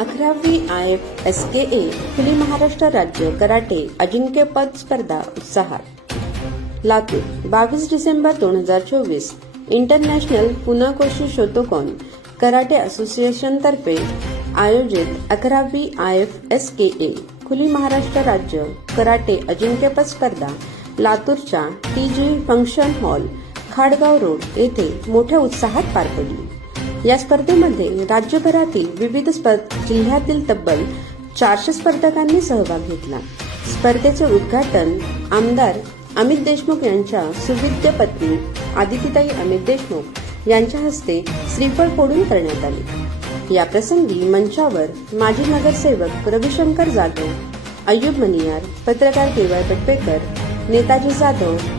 11वी IFSKA खुली महाराष्ट्र राज्य karate अजिंक्यपद स्पर्धा उत्साहात. लातूर 22 डिसेंबर 2024 इंटरनॅशनल पुनाकोशी शोतोकॉन कराटे असोसिएशन तर्फे आयोजित 11वी IFSKA खुली महाराष्ट्र राज्य कराटे अजिंक्यपद स्पर्धा लातूरच्या TG function hall Khadgaon road येथे मोठ्या उत्साहात पार पडली. या स्पर्धेमध्ये राज्यभरातील विविध जिल्ह्यातील तब्बल 400 स्पर्धकांनी सहभाग घेतला. स्पर्धेचे उद्घाटन आमदार अमित देशमुख यांच्या सुविद्य पत्नी आदितीताई अमित देशमुख यांच्या हस्ते श्रीफळ फोडून करण्यात आले. या प्रसंगी मंचावर माजी नगरसेवक रविशंकर जाधव, अय्यूब मनियार, पत्रकार KY पटपेकर, नेताजी जाधव,